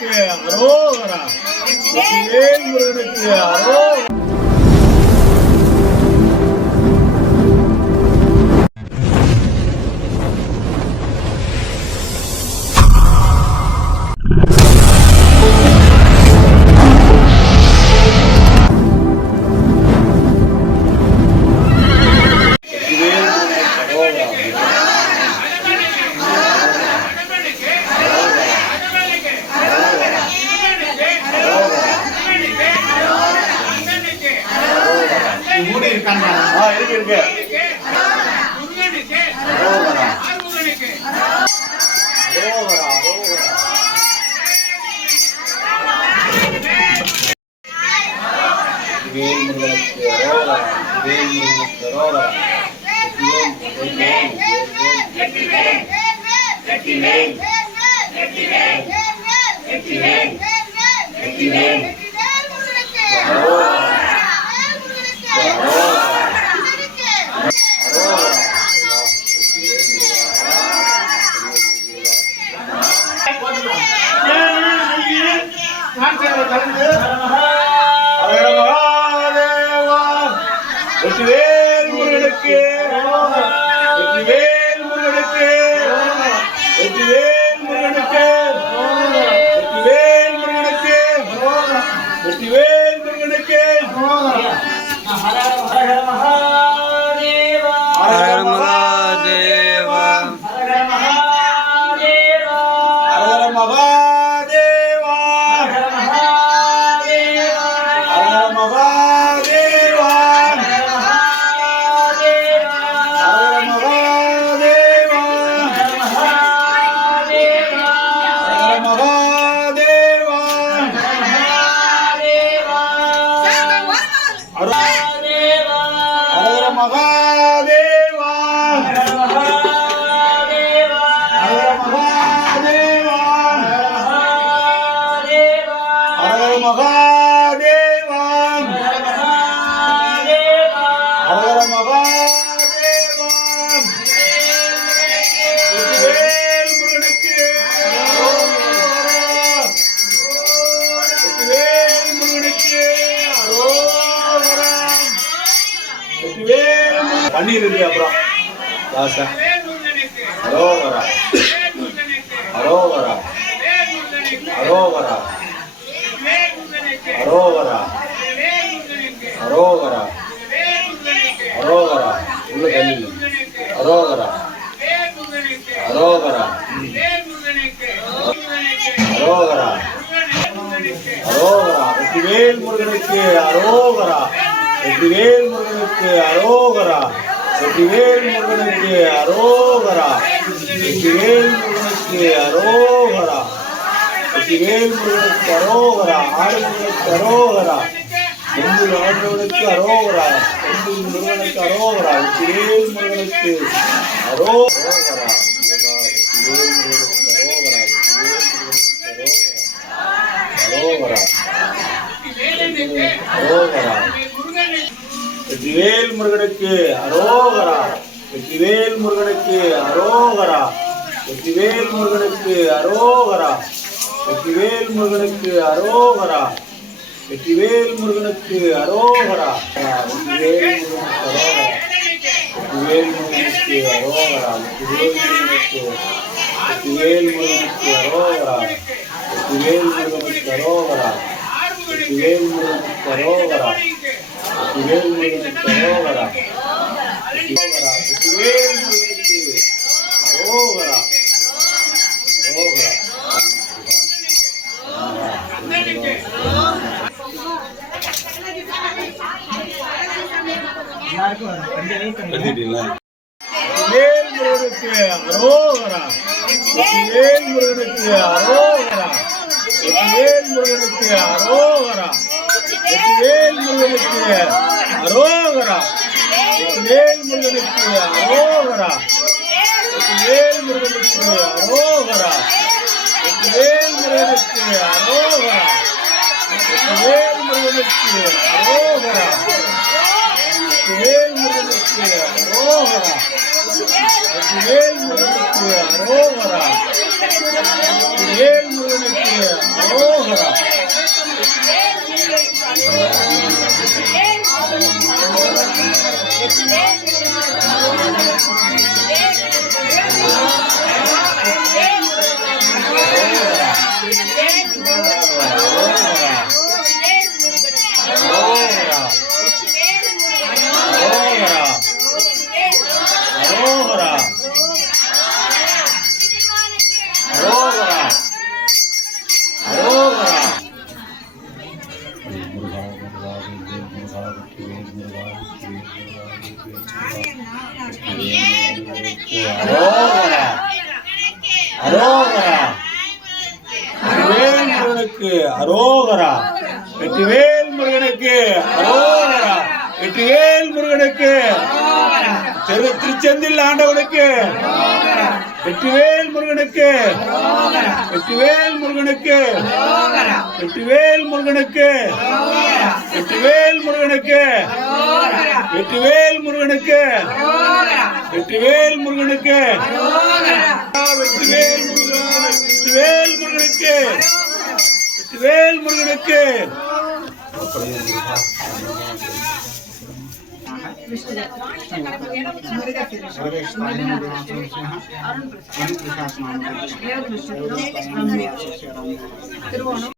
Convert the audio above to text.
முருகனுக்கு அரோகரா. வெற்றிவேல் முருகனுக்கு அரோகரா. வெற்றிவேல் முருகனுக்கு வெற்றிவேல் முருகனுக்கு வெற்றிவேல் முருகனுக்கு வெற்றிவேல் முருகனுக்கு வெற்றிவேல் முருகனுக்கு ஹர ஹர மகாதேவா ஹர மகாதேவா ஹர மகாதேவா ஹர மகாதேவா ஹர மகாதேவா பன்னீர் இருக்கு. அப்புறம் அரோகரா அரோகரா அரோகரா அரோகரா அரோகரா அரோகரா உள்ள தண்ணி அரோகரா அரோகரா அரோகரா அரோகரா. வெற்றிவேல் முருகனுக்கு அரோகரா. வெற்றிவேல் முருகனுக்கு அரோகரா. வெற்றிவேல் முருகனுக்கு அரோகரா. வெற்றிவேல் முருகனுக்கு அரோகரா. வெற்றிவேல் முருகனுக்கு அரோகரா. ஆறுமுகனுக்கு அரோகரா. செந்தில் ஆண்டவனுக்கு அரோகரா. செந்தில் முருகனுக்கு அரோகரா. வெற்றிவேல் முருகனுக்கு அரோகரா. வெற்றிவேல் முருகனுக்கு அரோகரா. அரோகரா அரோகரா. வெற்றிவேல் முருகனுக்கு அரோகரா. வெற்றிவேல் முருகனுக்கு அரோகரா. வெற்றிவேல் முருகனுக்கு அரோகரா. வெற்றிவேல் முருகனுக்கு அரோகரா. வெற்றிவேல் முருகனுக்கு அரோகரா. வெற்றிவேல் முருகனுக்கு அரோகரா. வெற்றிவேல் முருகனுக்கு அரோகரா. வெற்றிவேல் முருகனுக்கு அரோகரா. வெற்றிவேல் முருகனுக்கு அரோகரா. வெற்றிவேல் முருகனுக்கு அரோகரா. வெற்றிவேல் முருகனுக்கு அரோகரா. அரோகரா. வெற்றிவேல் முருகனுக்கு அரோகரா. வெற்றிவேல் முருகனுக்கு அரோகரா. வெற்றிவேல் முருகனுக்கு அரோகரா. வெற்றிவேல் முருகனுக்கு அரோகரா. வெற்றிவேல் முருகனுக்கு அரோகரா. வெற்றிவேல் முருகனுக்கு அரோகரா. வெற்றிவேல் முருகனுக்கு அரோகரா. வெற்றிவேல் முருகனுக்கு அரோகரா. வெற்றிவேல் முருகனுக்கு அரோகரா. வெற்றிவேல் முருகனுக்கு அரோகரா. வெற்றிவேல் முருகனுக்கு அரோகரா. வெற்றிவேல் முருகனுக்கு அரோகரா. வெற்றிவேல் முருகனுக்கு. திருச்செந்தில் ஆண்டவனுக்கு வெற்றிவேல் முருகனுக்கு. வெற்றிவேல் முருகனுக்கு. வெற்றிவேல் முருகனுக்கு. வெற்றிவேல் முருகனுக்கு. வெற்றிவேல் முருகனுக்கு. வெற்றிவேல் முருகனுக்கு. வெற்றிவேல் முருகா. வெற்றிவேல் முருகனுக்கு. வெற்றிவேல் முருகனுக்கு. திருவோணம்